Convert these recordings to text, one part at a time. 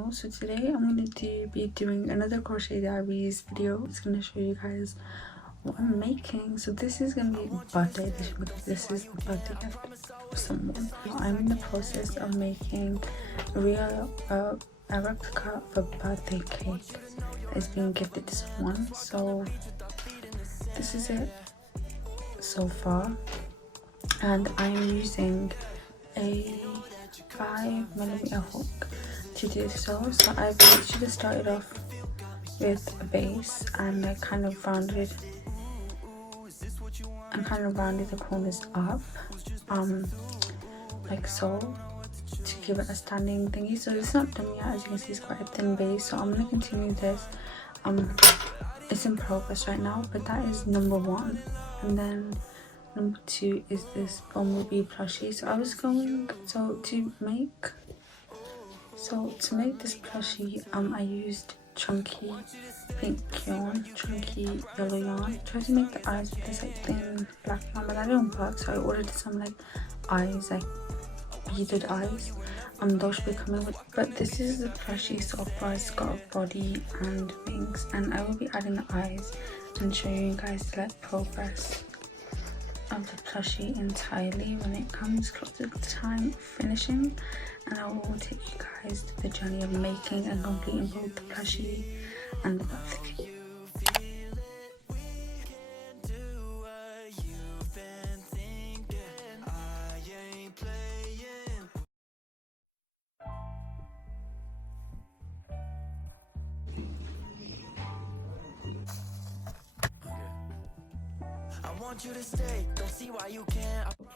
channel. So today I'm going to be doing another crochet diaries video. It's going to show you guys what I'm making. So this is going to be birthday edition because this is the birthday gift of someone. I'm in the process of making a replica of a birthday cake that is being gifted to someone. So this is it so far, and I'm using a 5mm hook to do so. So I've literally started off with a base and I kind of rounded the corners up like so, to give it a standing thingy. So it's not done yet, as you can see it's quite a thin base, so I'm going to continue this. It's in progress right now, but that is number one. And then number two is this bumblebee plushie. To make this plushie, I used chunky pink yarn, chunky yellow yarn. Tried to make the eyes with this like thin black yarn, but that didn't work, so I ordered some like eyes, like beaded eyes. Those should be coming with, but this is the plushie so far. It's got a body and wings, and I will be adding the eyes and showing you guys like progress of the plushie entirely when it comes close to the time of finishing. And I will take you guys to the journey of making and completing both the plushie and the birthday cake.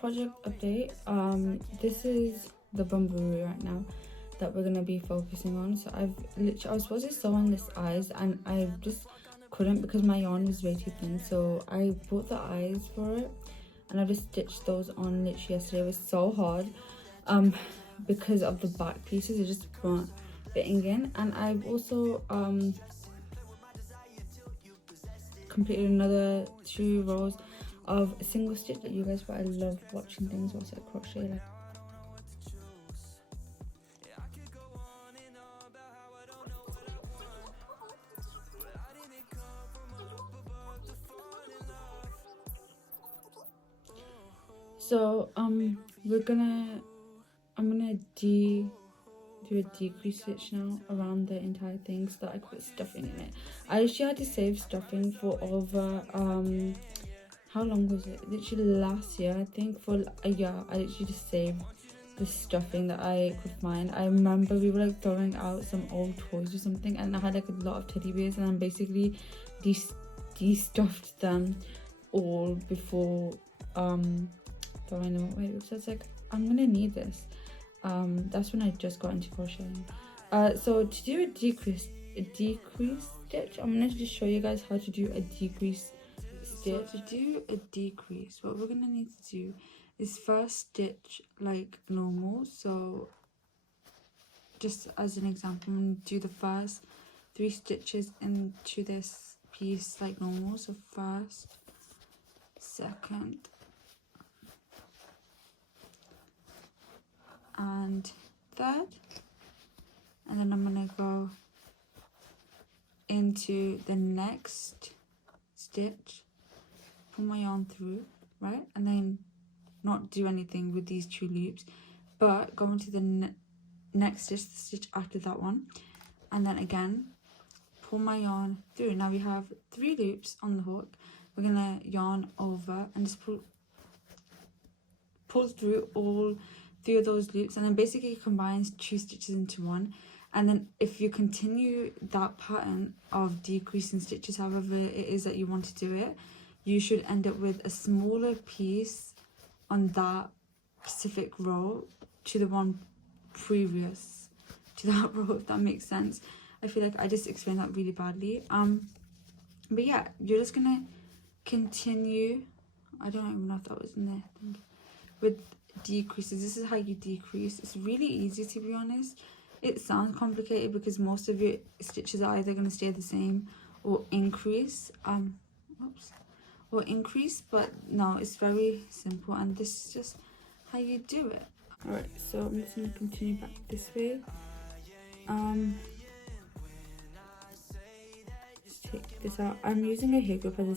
Project update. This is the bumblebee right now that we're gonna be focusing on. So I was supposed to sew on this eyes and I just couldn't because my yarn was way too thin. So I bought the eyes for it and I just stitched those on literally yesterday. It was so hard because of the back pieces, it just weren't fitting in. And I've also completed another 2 rows of a single stitch that you guys, but I love watching things whilst I crochet. Like, so I'm gonna do a decrease stitch now around the entire thing so that I could put stuffing in it. I actually had to save stuffing for over how long was it? Literally last year, I think. For a year, I literally just saved the stuffing that I could find. I remember we were like throwing out some old toys or something, and I had like a lot of teddy bears, and I basically de-stuffed them all before throwing them away. So it's like, I'm gonna need this. That's when I just got into crocheting. So to do a decrease stitch, I'm gonna just show you guys how to do a decrease stitch. So to do a decrease, what we're gonna need to do is first stitch like normal. So just as an example, I'm gonna do the first 3 stitches into this piece like normal. So first, second, and third, and then I'm gonna go into the next stitch, pull my yarn through, right, and then not do anything with these 2 loops, but go into the next stitch, the stitch after that one, and then again pull my yarn through. Now we have 3 loops on the hook. We're gonna yarn over and just pull through all 3 of those loops, and then basically it combines 2 stitches into one. And then if you continue that pattern of decreasing stitches, however it is that you want to do it, you should end up with a smaller piece on that specific row to the one previous to that row, if that makes sense. I feel like I just explained that really badly. But yeah, you're just gonna continue. I don't even know if that was in there. With decreases, this is how you decrease. It's really easy, to be honest. It sounds complicated because most of your stitches are either going to stay the same or increase, but no, it's very simple, and this is just how you do it. Alright, so I'm just going to continue back this way let's take this out. I'm using a hair grip as a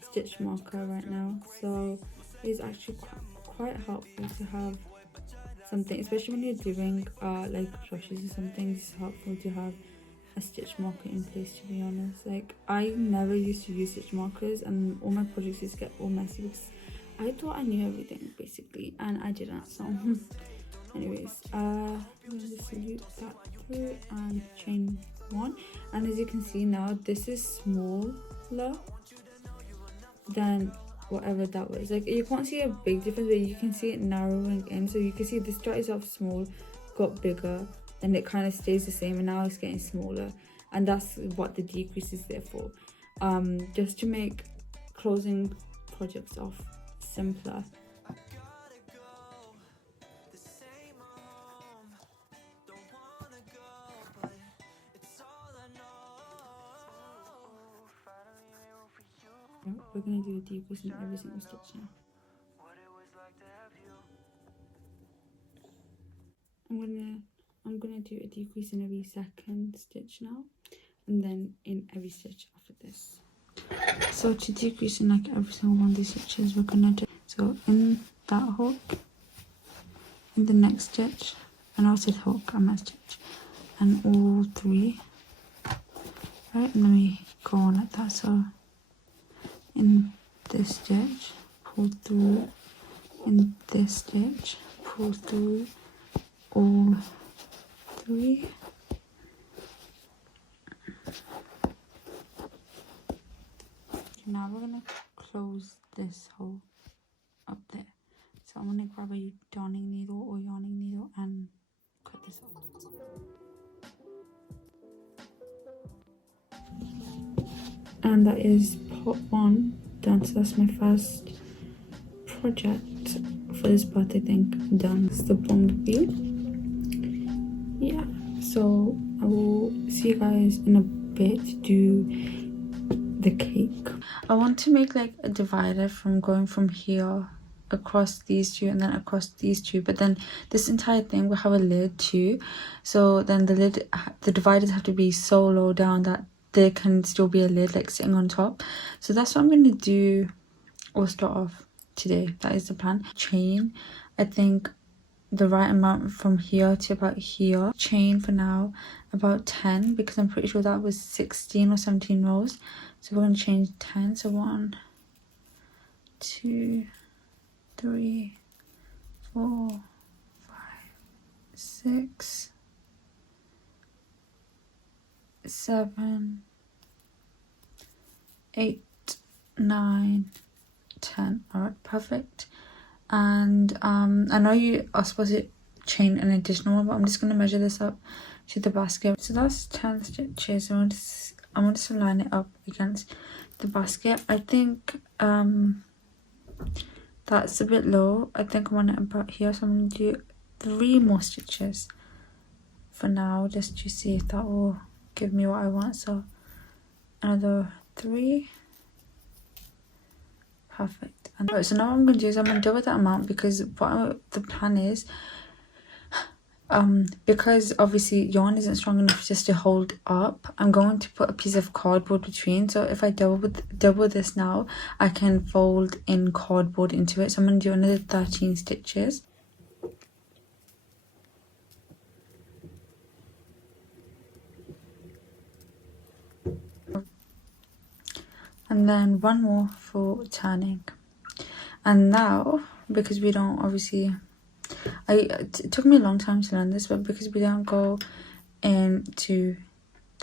stitch marker right now, so it's actually quite helpful to have something, especially when you're doing like plushies or something. It's helpful to have a stitch marker in place, to be honest. Like, I never used to use stitch markers, and all my projects used to get all messy because I thought I knew everything basically, and I didn't. So anyways, I'm gonna just loop that through and chain one. And as you can see now, this is smaller than whatever that was. Like, you can't see a big difference, but you can see it narrowing in. So you can see this started off small, got bigger, then it kind of stays the same, and now it's getting smaller. And that's what the decrease is there for, just to make closing projects off simpler. We're gonna do a decrease in every single stitch now. I'm gonna do a decrease in every second stitch now, and then in every stitch after this. So to decrease in like every single one of these stitches, we're gonna do so in that hook, in the next stitch, and also the hook, I meant stitch, and all three. Right, and let me go on like that. So in this stitch, pull through, in this stitch, pull through all three. Now we're gonna close this hole up there. So I'm gonna grab a darning needle or yarning needle and cut this off. And that is part one done. So that's my first project for this part, I think, done. It's the bumblebee. Yeah, so I will see you guys in a bit to do the cake. I want to make like a divider from going from here across these two and then across these two, but then this entire thing will have a lid too, so then the dividers have to be so low down that there can still be a lid like sitting on top. So that's what I'm going to do or start off today. That is the plan. Chain, I think the right amount from here to about here. Chain for now about 10, because I'm pretty sure that was 16 or 17 rows. So we're going to change 10. So 1, 2, 3, 4, 5, 6, 7, 8, 9, 10. All right, perfect. And I know you are supposed to chain an additional one, but I'm just going to measure this up to the basket. So that's 10 stitches. I want to line it up against the basket. I think that's a bit low. I think I want it about here, so I'm going to do 3 more stitches for now, just to see if that will give me what I want. So another 3. Perfect. And so now what I'm going to do is I'm going to double that amount, because the plan is, because obviously yarn isn't strong enough just to hold up, I'm going to put a piece of cardboard between. So if I double this now, I can fold in cardboard into it. So I'm going to do another 13 stitches. And then 1 more for turning. And now, because we don't obviously, it took me a long time to learn this, but because we don't go into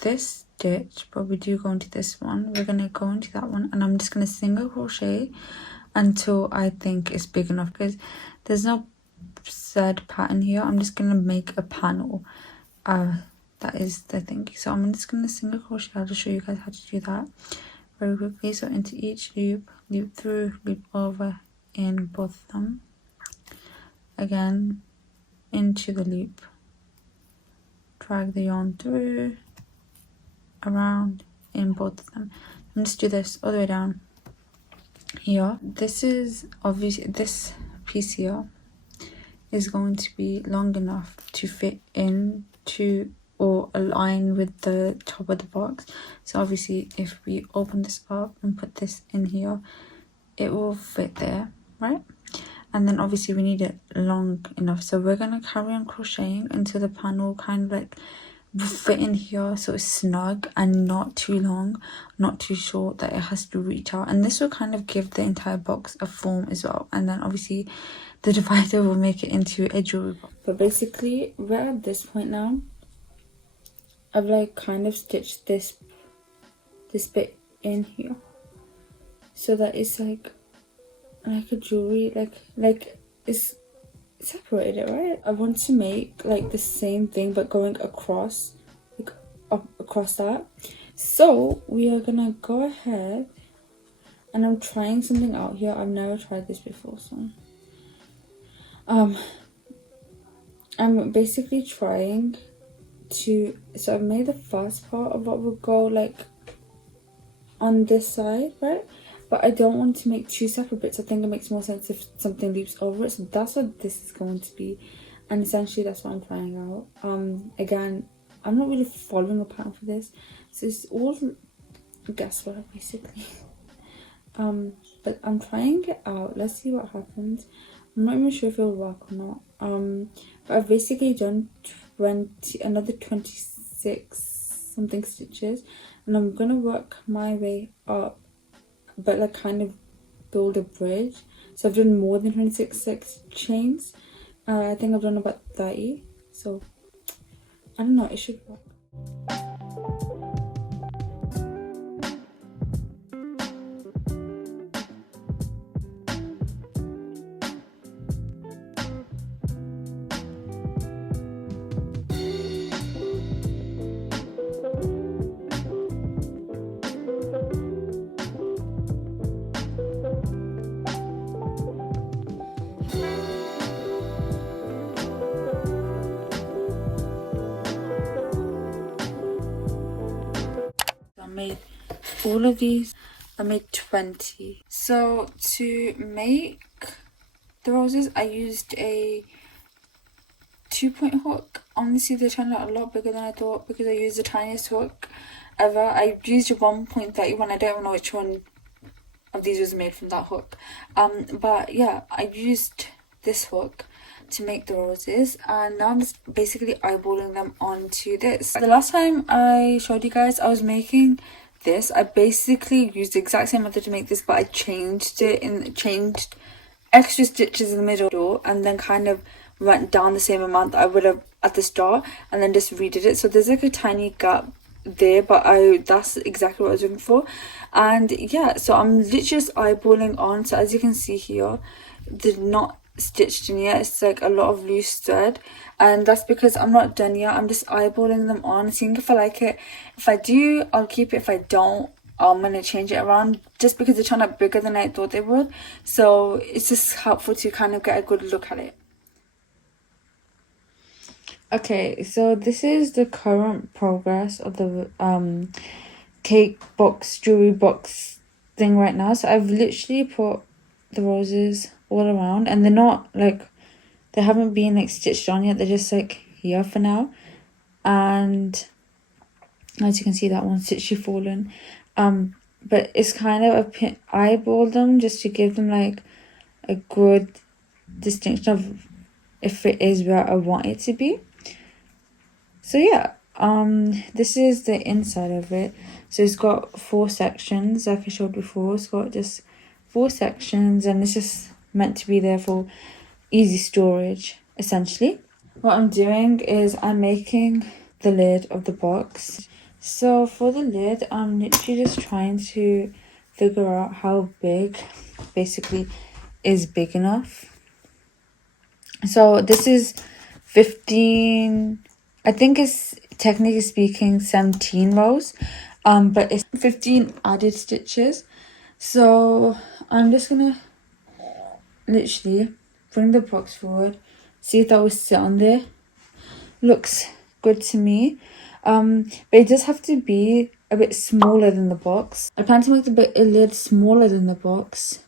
this stitch, but we do go into this one, we're going to go into that one, and I'm just going to single crochet until I think it's big enough, because there's no set pattern here. I'm just going to make a panel. That is the thing. So I'm just going to single crochet. I'll just show you guys how to do that very quickly. So into each loop, loop through, loop over in both of them, again into the loop, drag the yarn through, around in both of them. And just do this all the way down here. This is obviously, this piece here is going to be long enough to fit into or align with the top of the box. So obviously if we open this up and put this in here, it will fit there, right? And then obviously we need it long enough, so we're gonna carry on crocheting until the panel kind of like fit in here, so it's snug and not too long, not too short that it has to reach out. And this will kind of give the entire box a form as well. And then obviously the divider will make it into a jewelry box. But basically we're at this point now. I've like kind of stitched this bit in here so that it's like a jewelry, like it's separated, right? I want to make like the same thing but going across, like up across that. So we are gonna go ahead, and I'm trying something out here. I've never tried this before, so I'm basically trying to, so I've made the first part of what will go like on this side, right? But I don't want to make two separate bits. I think it makes more sense if something leaps over it. So that's what this is going to be. And essentially that's what I'm trying out. Again, I'm not really following a pattern for this. So it's all guesswork basically. But I'm trying it out. Let's see what happens. I'm not even sure if it'll work or not. But I've basically done another 26 something stitches. And I'm gonna work my way up, but like kind of build a bridge. So I've done more than 26 chains. I think I've done about 30, so I don't know, it should work. Made all of these. I made 20. So to make the roses I used a 2-point hook. Honestly they turned out a lot bigger than I thought because I used the tiniest hook ever. I used a 1.31. I don't even know which one of these was made from that hook, but yeah, I used this hook to make the roses, and now I'm just basically eyeballing them onto this. The last time I showed you guys I was making this, I basically used the exact same method to make this, but I changed it and changed extra stitches in the middle and then kind of went down the same amount that I would have at the start and then just redid it. So there's like a tiny gap there, but that's exactly what I was looking for. And yeah, so I'm literally just eyeballing on. So as you can see here, they're not stitched in yet. It's like a lot of loose thread, and that's because I'm not done yet. I'm just eyeballing them on, seeing if I like it. If I do, I'll keep it. If I don't, I'm gonna change it around, just because they turned out bigger than I thought they would. So it's just helpful to kind of get a good look at it. Okay, so this is the current progress of the cake box, jewelry box thing right now. So I've literally put the roses all around, and they're not like, they haven't been like stitched on yet. They're just like here for now. And as you can see, that one's literally fallen. But it's kind of eyeball them just to give them like a good distinction of if it is where I want it to be. So yeah, this is the inside of it. So it's got 4 sections like I showed before. It's got just 4 sections, and it's just meant to be there for easy storage essentially. What I'm doing is I'm making the lid of the box. So for the lid, I'm literally just trying to figure out how big basically is big enough. So this is 15, I think it's technically speaking 17 rows, but it's 15 added stitches. So I'm just gonna literally bring the box forward, see if that will sit on there. Looks good to me. But it does have to be a bit smaller than the box. I plan to make the lid smaller than the box,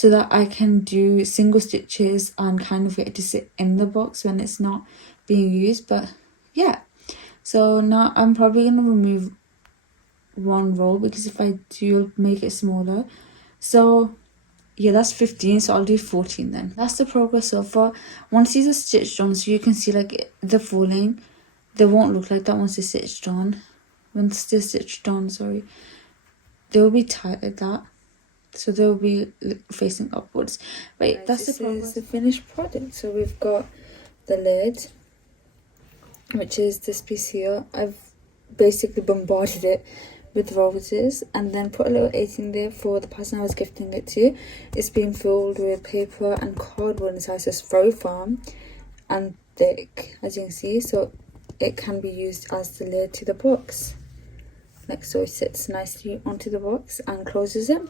so that I can do single stitches and kind of get it to sit in the box when it's not being used. But yeah, so now I'm probably going to remove one roll, because if I do, make it smaller. So yeah, that's 15, so I'll do 14 then. That's the progress so far. Once these are stitched on, so you can see like the falling, they won't look like that once they're stitched on. Once they're stitched on, sorry, they will be tight like that, so they'll be facing upwards. But that's the progress. This is the finished product. So we've got the lid, which is this piece here. I've basically bombarded it with roses and then put a little 18 there for the person I was gifting it to. It's been filled with paper and cardboard inside, so it's very firm and thick, as you can see, so it can be used as the lid to the box, like so. It sits nicely onto the box and closes it.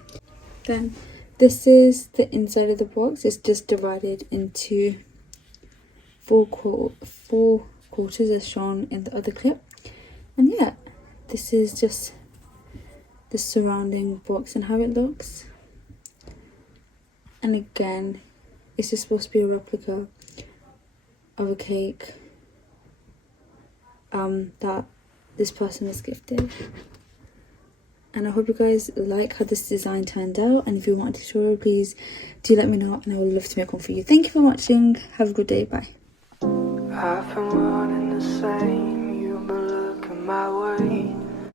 Then this is the inside of the box. It's just divided into four quarters as shown in the other clip. And yeah, this is just the surrounding box and how it looks. And again, it's just supposed to be a replica of a cake that this person was gifted. And I hope you guys like how this design turned out, and if you want a tutorial, please do let me know and I would love to make one for you. Thank you for watching. Have a good day. Bye. I've been running the same, you've been looking my way.